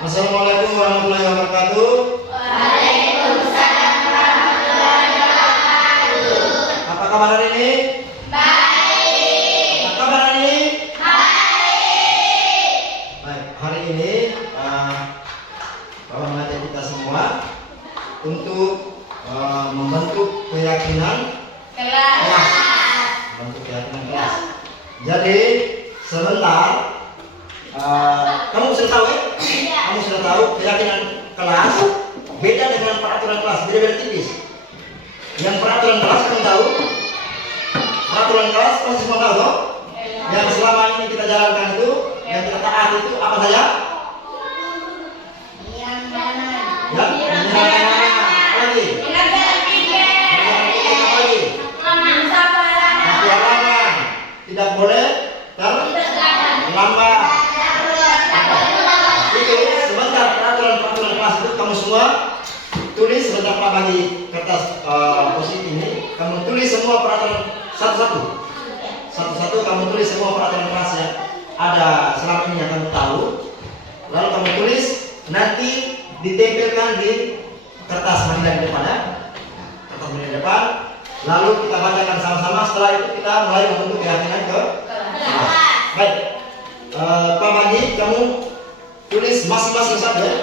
Assalamualaikum warahmatullahi wabarakatuh. Waalaikumsalam warahmatullahi wabarakatuh. Apa kabar hari ini? Baik. Apa kabar hari ini? Baik. Baik, hari ini Bapak mengajak kita semua untuk membentuk keyakinan kelas. Membentuk keyakinan kelas. Jadi sebentar, kamu sudah tahu ya? Kamu sudah tahu keyakinan kelas beda dengan peraturan kelas, beda-beda tipis. Yang peraturan kelas kamu tahu? Peraturan kelas kamu semua tahu toh? Yang selama ini kita jalankan itu, yang kita taat itu apa saja? Yang apa lagi? Tidak boleh terlambat. Itu sebentar peraturan kelas itu kamu semua tulis sebentar Pak bagi kertas posit ini. Kamu tulis semua peraturan satu-satu kamu tulis semua peraturan kelas yang ada selama ini yang kamu tahu. Lalu kamu tulis, nanti ditempelkan di kertas manila di depan ya. Kertas manila di depan. Lalu kita bacakan sama-sama. Setelah itu kita mulai membentuk keyakinan ke kelas. Baik, Pak Bagi, kamu tulis masing-masing satu ya.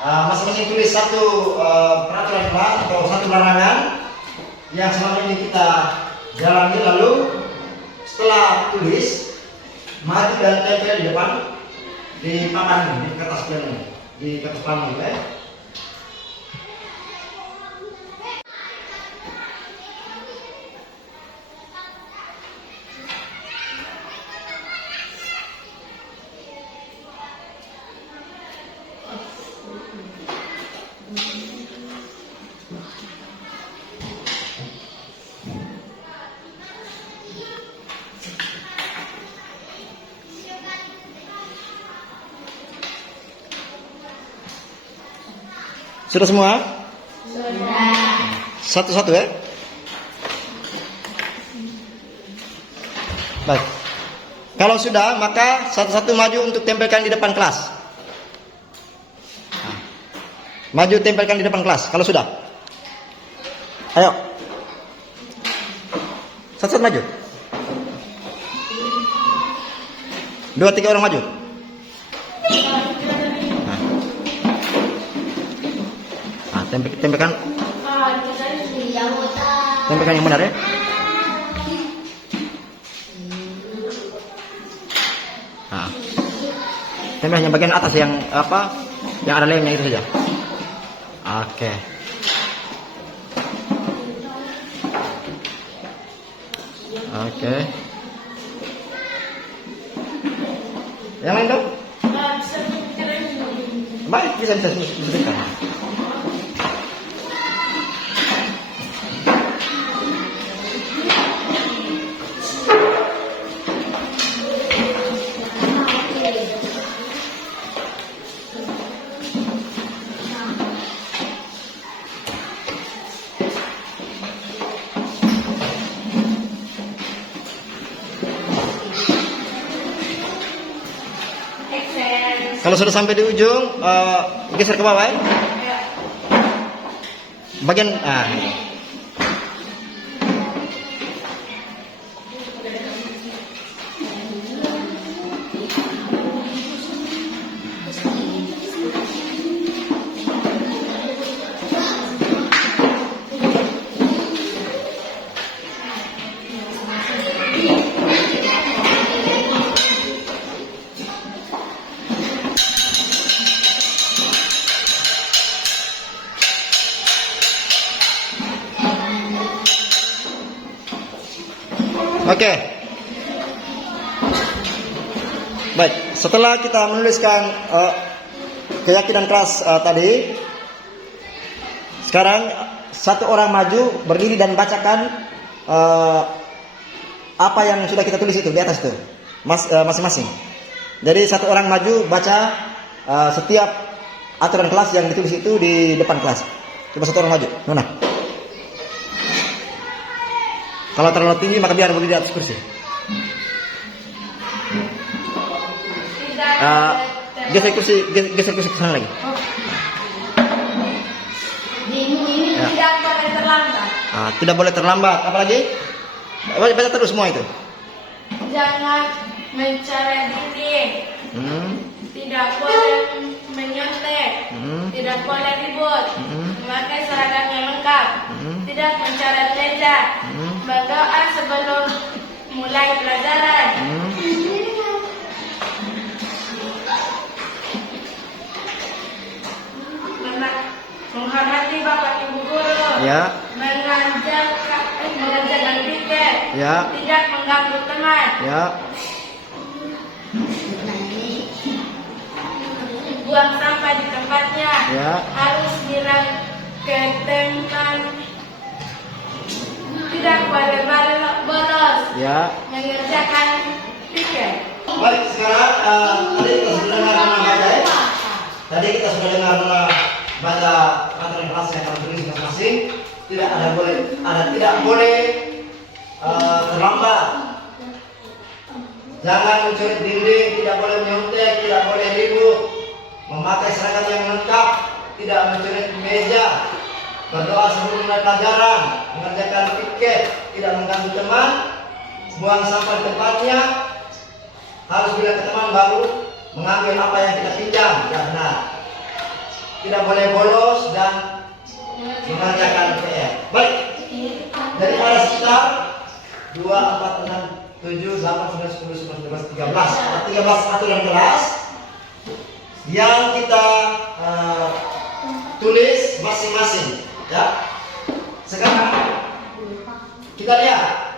Masing-masing tulis satu peraturan kelas atau satu larangan yang selama ini kita jalani. Lalu setelah tulis, maju dan tempel di depan di papan ini, di kertas plan ini, di kertas plan ini ya. Sudah semua? Sudah. Satu-satu ya. Baik. Kalau sudah, maka satu-satu maju untuk tempelkan di depan kelas. Maju tempelkan di depan kelas. Kalau sudah, ayo. Satu-satu maju. 2-3 orang maju. Tempelkan yang benar ya. Tempel hanya bagian atas yang apa, yang ada lemnya itu saja. Oke. Yang lain dong? Baik, bisa disebutkan. Kalau sudah sampai di ujung, geser ke bawah ya. Bagian Oke. Baik, setelah kita menuliskan keyakinan kelas tadi, sekarang satu orang maju berdiri dan bacakan apa yang sudah kita tulis itu di atas itu, masing-masing. Jadi satu orang maju baca setiap aturan kelas yang ditulis itu di depan kelas. Coba satu orang maju, Nona. Kalau terlalu tinggi maka biar berdiri di atas kursi. Geser kursi ke sana lagi. Ini tidak boleh terlambat. Tidak boleh terlambat. Apalagi? Baca terus semua itu. Jangan mencoret dinding. Tidak boleh menyontek. Tidak boleh ribut. Memakai seragam yang lengkap. Tidak mencoret meja. Berdoa sebelum mulai pelajaran. Menghormati bapak ibu guru. Ya. Mengajar dan pikir. Ya. Tidak mengganggu teman. Ya. Buang sampah di tempatnya. Ya. Harus bilang ke teman. Tidak boleh bolos. Ya. Mengerjakan pikir. Baik, sekarang tadi kita sudah dengar baca aturan kelas yang kami tulis masing-masing. Tidak boleh terlambat. Jangan mencuri dinding, tidak boleh menyontek, tidak boleh ribut. Memakai seragam yang lengkap, tidak mencuri meja. Berdoa sebelum mulai pelajaran, mengerjakan piket, tidak mengganggu teman, buang sampah di tempatnya, harus bilang ke teman baru mengambil apa yang kita pinjam. Ya benar. Tidak boleh bolos dan mengerjakan PR. Baik. Dari ada sekitar 2, 4, 6, 7, 8, 9, 10, 11, 12, 13. Ada 13 aturan kelas yang kita tulis masing-masing. Ya. Sekarang kita lihat.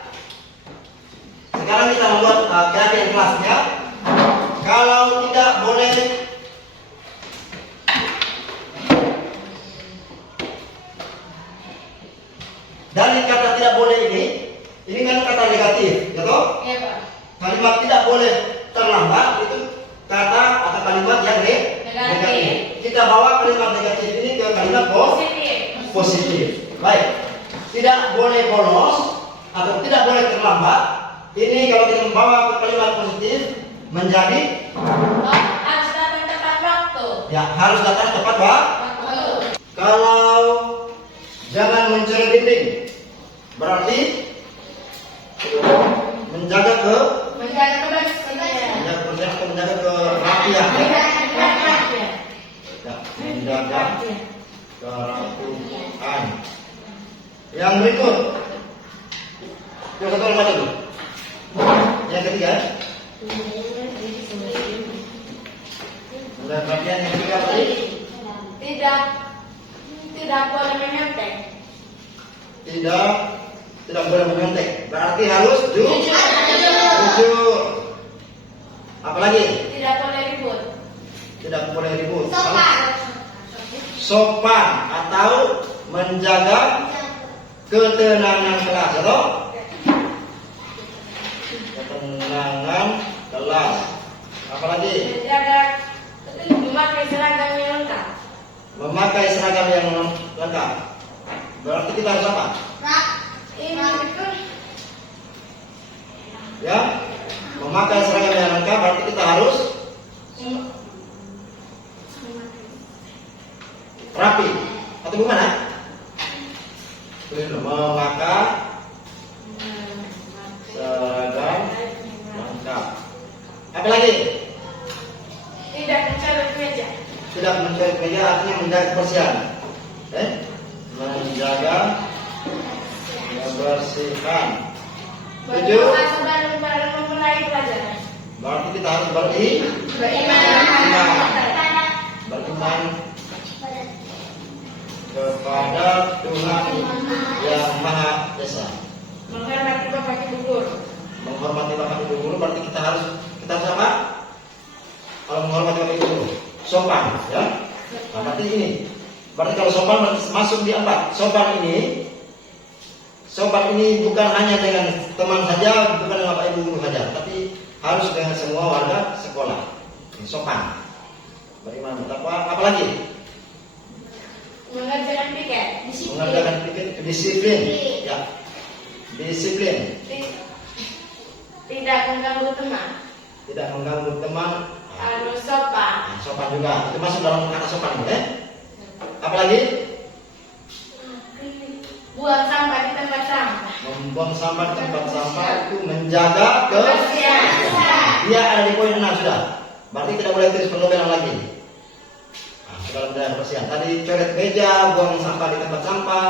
Sekarang kita membuat keyakinan kelasnya. Kalau tidak boleh dari kata tidak boleh ini kan kata negatif, ya toh? Iya, Pak. Kalimat tidak boleh terlambat itu kata atau kalimat yang negatif. Kita bawa kalimat negatif ini ke kalimat positif. Baik. Tidak boleh bolos atau tidak boleh terlambat. Ini kalau kita membawa ke kalimat positif menjadi Harus datang tepat waktu. ya harus datang tepat waktu. Kalau jangan mencuri dinding berarti menjaga kerapian. Ya, menjaga kerapian. Yang berikut, yang satu orang baca dulu. Yang ketiga, menjaga kerapian. Yang ketiga tadi Tidak boleh menyontek. Tidak boleh menyontek. Berarti harus jujur. Apalagi? Tidak boleh ribut. Tidak boleh ribut. Sopan atau menjaga ketenangan kelas, atau ketenangan kelas. Apalagi? Memakai seragam yang lengkap. Memakai seragam yang lengkap. Berarti kita harus apa? Ya, memakai seragam yang lengkap berarti kita harus rapi atau gimana? Memakai seragam lengkap. Apa lagi? Tidak mencoret meja. Tidak mencoret meja artinya menjaga kebersihan. Menjaga kebersihan. Berdoa sebelum memulai pelajaran. Berarti kita harus beriman kepada Tuhan yang Maha Esa. Menghormati bapak ibu guru. menghormati bapak ibu guru berarti kita harus apa? Kalau menghormati bapak ibu guru, sopan, ya. Nah, berarti ini. Berarti kalau sopan berarti masuk di 4. Sopan ini bukan hanya dengan teman saja, bukan dengan bapak ibu guru saja, tapi harus dengan semua warga sekolah. Ini sopan. Bagaimana bertakwa? Apalagi? Mengerjakan piket. Mengerjakan piket, disiplin. Ya. Disiplin. Tidak mengganggu teman. Tidak mengganggu teman. Harus sopan. Nah, sopan juga. Itu masuk dalam kata sopan, ya. Apalagi? Buang sampah di tempat sampah. Membuang sampah di tempat sampah itu menjaga kebersihan. Dia ada di poin 6 sudah. Berarti tidak boleh tulis pengobelan lagi. Nah, sudah menjaga kebersihan. Tadi coret meja, buang sampah di tempat sampah,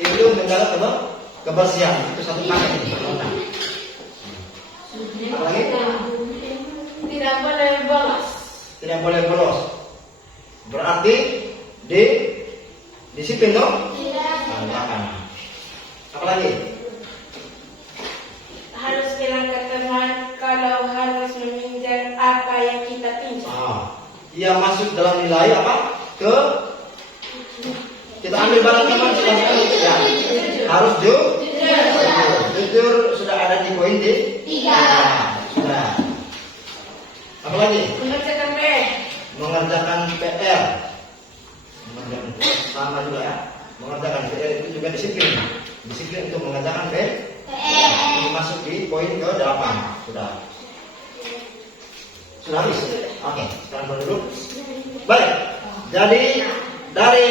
itu menjaga kebersihan. Itu satu paket ini. Apalagi? Tidak boleh bolos. Tidak boleh bolos. Berarti disiplin dong? Nah, apalagi? Harus bilang ke teman kalau harus meminjam apa yang kita pinjam. Dia masuk dalam nilai apa? Kita ambil barang teman sudah ya. Harus jujur sudah ada di poin 3. Sudah. Apalagi? Mengerjakan PR. Mengerjakan PR. Sama juga ya. Mengerjakan PR itu juga disiplin. Disiplin untuk mengerjakan PR. Ini masuk di poin ke-8. Sudah. Sudah habis. Oke, sekarang boleh dulu. Baik. Jadi dari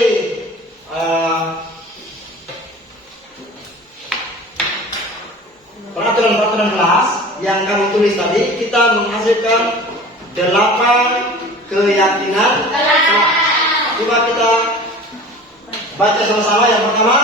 peraturan kelas yang kami tulis tadi, kita menghasilkan 8 keyakinan. Coba kita baca sama-sama. Yang pertama,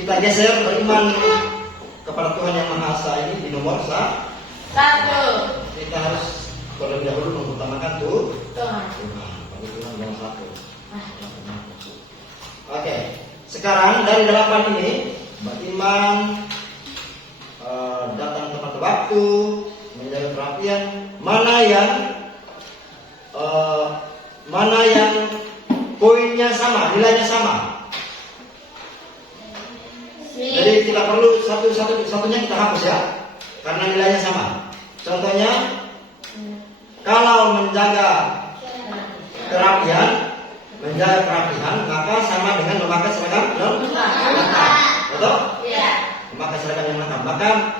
kita geser beriman kepada Tuhan Yang Maha Esa ini di nomor 1. Kita harus terlebih dahulu mengutamakan Tuhan. Bagi Tuhan nomor 1. Oke, sekarang dari 8 ini beriman, datang tepat waktu, menjaga kerapian, mana yang poinnya sama, nilainya sama. Jadi kita perlu satunya kita hapus ya, karena nilainya sama. Contohnya, kalau menjaga kerapian, maka sama dengan memakai seragam lengkap, betul? Memakai seragam yang lengkap. Maka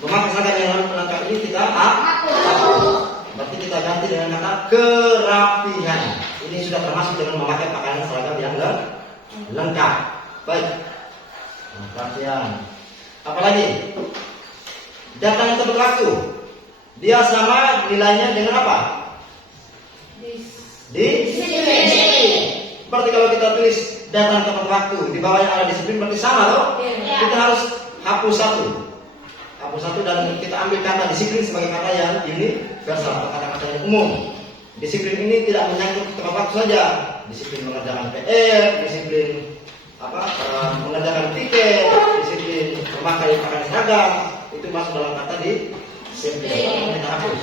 memakai seragam yang lengkap ini kita hapus. Berarti kita ganti dengan kata kerapian. Ini sudah termasuk dengan memakai pakaian seragam yang lengkap. Baik. Perhatian. Apalagi? Datang tepat waktu. Dia sama nilainya dengan apa? Disiplin. Berarti kalau kita tulis datang tepat waktu, di bawahnya ada disiplin, berarti sama loh. Kita harus hapus satu dan kita ambil kata disiplin sebagai kata yang universal atau kata-kata yang umum. Disiplin ini tidak menyangkut tepat waktu saja. Disiplin mengerjakan PR, disiplin mengerjakan tiket, disiplin memakai pakaian seragam, itu masuk dalam kata disiplin. Kita hapus.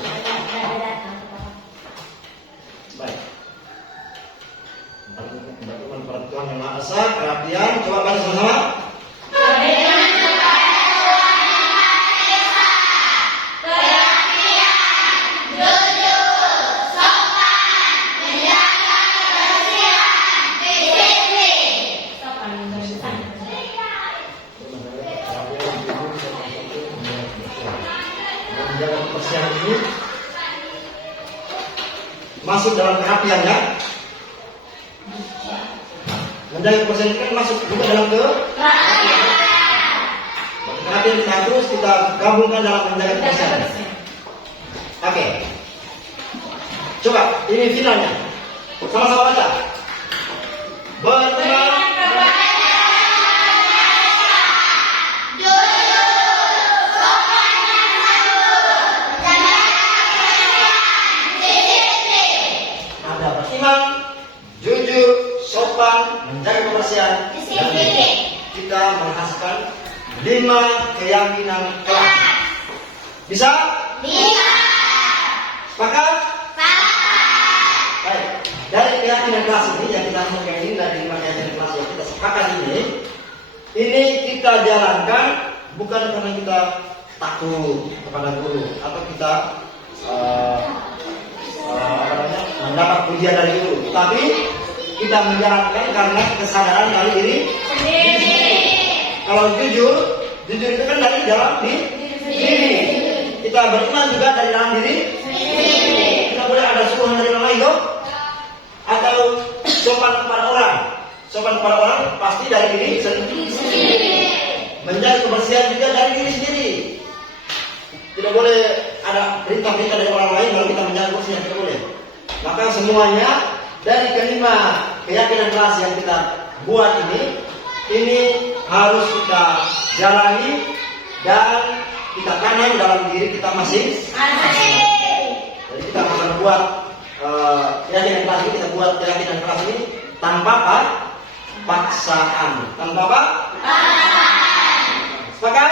Baik. Bagaimana peraturan yang Maha Esa, kerapian, coba baca sama-sama. Menjaga kebersihan ini masuk dalam kerapian ya. Menjaga kebersihan ini kan masuk juga dalam kerapian. Kita terus kita gabungkan dalam menjaga kebersihan. Oke. Coba ini finalnya. Sama-sama baca. Berteman ada beriman, jujur, sopan, menjaga kebersihan, dan kita menghasilkan 5 keyakinan kelas. Bisa? Bisa. Sepakat? Baik. Dari keyakinan kelas ini yang kita lakukan ini, dari 5 keyakinan kelas yang kita sepakat ini kita jalankan bukan karena kita takut kepada guru atau kita mendapat pujian dari guru, tapi kita menjalankan karena kesadaran dari diri sendiri. Kalau jujur itu kan dari dalam diri. Kita beriman juga dari dalam diri sendiri. Kita boleh ada suruhan dari orang lain, atau sopan kepada orang. Sopan kepada orang pasti dari diri sendiri. Menjaga kebersihan juga dari diri sendiri. Tidak boleh ada perintah-perintah dari orang lain lalu kita menjaga kebersihan, tidak boleh. Maka semuanya dari kelima keyakinan kelas yang kita buat ini harus kita jalani dan kita tanam dalam diri kita masing-masing. Jadi kita akan buat keyakinan kelas ini, kita buat keyakinan kelas ini tanpa paksaan. Tanpa apa? Sepakat?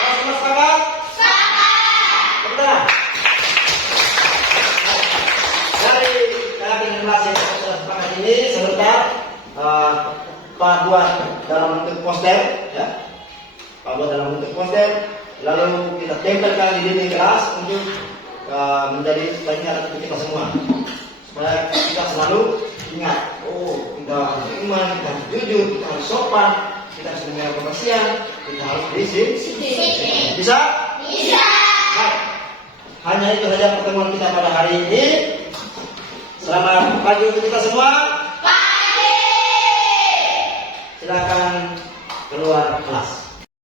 Kalau semua sepakat? Betul. Dari keyakinan kelas yang kita sepakat ini sebentar Pak buat dalam bentuk poster, ya. Pak buat dalam bentuk poster, lalu kita tempelkan di dinding kelas untuk menjadi ingat untuk kita semua, supaya kita selalu ingat, kita harus beriman, kita harus jujur, kita harus sopan, kita harus menjaga kebersihan, kita harus disiplin. Bisa? Bisa. Baik. Hanya itu saja pertemuan kita pada hari ini. Selamat pagi untuk kita semua. Pagi. Silakan